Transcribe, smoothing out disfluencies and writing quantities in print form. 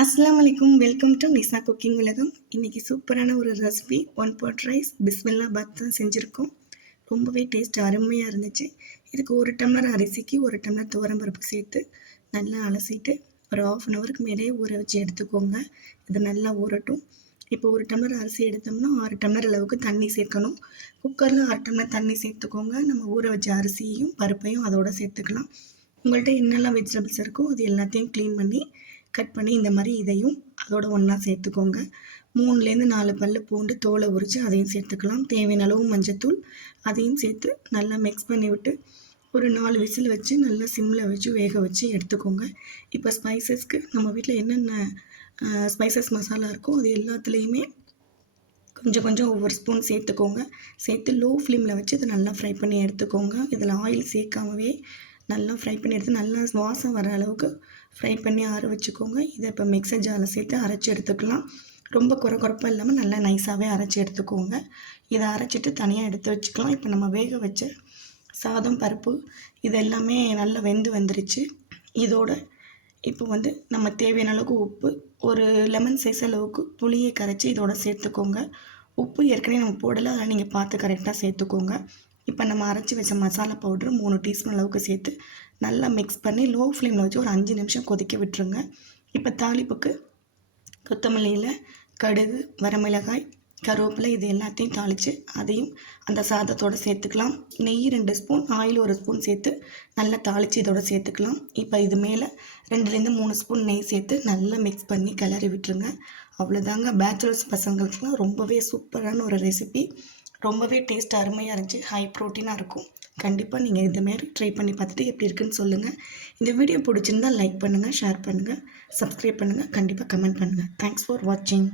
அஸ்ஸலாமு அலைக்கும். Welcome to Nisha cooking உலகம். இன்றைக்கி சூப்பரான ஒரு ரெசிபி ஒன் பாட் ரைஸ் பிஸ்மில்லா பாத் தான் செஞ்சுருக்கோம். ரொம்பவே டேஸ்ட் அருமையாக இருந்துச்சு. இதுக்கு 1 டம்ளர் அரிசிக்கு 1 டம்ளர் துவரம்பருப்பு சேர்த்து நல்லா அலசிட்டு ஒரு 1/2 அன் ஹவருக்கு மேலேயே ஊற வச்சு எடுத்துக்கோங்க. இது நல்லா ஊறட்டும். இப்போ 1 டம்ளர் அரிசி எடுத்தோம்னா 6 டம்ளர் அளவுக்கு தண்ணி சேர்க்கணும். குக்கரில் 1/2 டம்ளர் தண்ணி சேர்த்துக்கோங்க. நம்ம ஊற வச்ச அரிசியும் பருப்பையும் அதோடு சேர்த்துக்கலாம். உங்கள்கிட்ட என்னெல்லாம் வெஜிடபிள்ஸ் இருக்கோ அது எல்லாத்தையும் க்ளீன் பண்ணி கட் பண்ணி இந்த மாதிரி இதையும் அதோட ஒன்றா சேர்த்துக்கோங்க. 3லேருந்து 4 பல் பூண்டு தோலை உரித்து அதையும் சேர்த்துக்கலாம். தேவையான அளவு மஞ்சத்தூள் அதையும் சேர்த்து நல்லா மிக்ஸ் பண்ணி விட்டு ஒரு 4 விசில் வச்சு நல்லா சிம்மில் வச்சு வேக வச்சு எடுத்துக்கோங்க. இப்போ ஸ்பைசஸ்க்கு நம்ம வீட்டில் என்னென்ன ஸ்பைசஸ் மசாலா இருக்கோ அது எல்லாத்துலேயுமே கொஞ்சம் கொஞ்சம் ஒவ்வொரு ஸ்பூன் சேர்த்துக்கோங்க. சேர்த்து லோ ஃப்ளேமில் வச்சு இதை நல்லா ஃப்ரை பண்ணி எடுத்துக்கோங்க. இதில் ஆயில் சேர்க்காமவே நல்லா ஃப்ரை பண்ணி எடுத்து நல்லா வாசம் வர அளவுக்கு ஃப்ரை பண்ணி ஆற வச்சுக்கோங்க. இதை இப்போ மிக்சர் ஜாரில் சேர்த்து அரைச்சி எடுத்துக்கலாம். ரொம்ப குறப்பாக இல்லாமல் நல்லா நைஸாகவே அரைச்சி எடுத்துக்கோங்க. இதை அரைச்சிட்டு தனியாக எடுத்து வச்சுக்கலாம். இப்போ நம்ம வேக வச்ச சாதம் பருப்பு இது எல்லாமே நல்லா வெந்து வந்துருச்சு. இதோட இப்போ நம்ம தேவையான அளவுக்கு உப்பு, ஒரு லெமன் சைஸ் அளவுக்கு புளியை கரைச்சி இதோட சேர்த்துக்கோங்க. உப்பு ஏற்கனவே நம்ம போடலை, அதை நீங்கள் பார்த்து கரெக்டாக சேர்த்துக்கோங்க. இப்போ நம்ம அரைச்சி வச்ச மசாலா பவுட்ரு 3 டீஸ்பூன் அளவுக்கு சேர்த்து நல்லா மிக்ஸ் பண்ணி லோ ஃப்ளேமில் வச்சு ஒரு 5 நிமிஷம் கொதிக்க விட்டுருங்க. இப்போ தாளிப்புக்கு கொத்தமல்லி இலை, கடுகு, வரமிளகாய், கருவேப்பிலை இது எல்லாத்தையும் தாளித்து அதையும் அந்த சாதத்தோடு சேர்த்துக்கலாம். நெய் 2 ஸ்பூன், ஆயில் 1 ஸ்பூன் சேர்த்து நல்லா தாளித்து இதோட சேர்த்துக்கலாம். இப்போ இது மேலே 2லேருந்து 3 ஸ்பூன் நெய் சேர்த்து நல்லா மிக்ஸ் பண்ணி கிளறி விட்டுருங்க. அவ்வளோதாங்க. பேச்சுலர்ஸ் பசங்களுக்குலாம் ரொம்பவே சூப்பரான ஒரு ரெசிபி. ரொம்பவே டேஸ்ட் அருமையாக இருந்துச்சு. ஹை ப்ரோட்டீனாக இருக்கும். கண்டிப்பாக நீங்கள் இதுமாரி ட்ரை பண்ணி பார்த்துட்டு எப்படி இருக்குன்னு சொல்லுங்கள். இந்த வீடியோ பிடிச்சிருந்தால் லைக் பண்ணுங்கள், ஷேர் பண்ணுங்கள், சப்ஸ்கிரைப் பண்ணுங்கள், கண்டிப்பாக கமெண்ட் பண்ணுங்கள். தேங்க்ஸ் ஃபார் வாட்சிங்.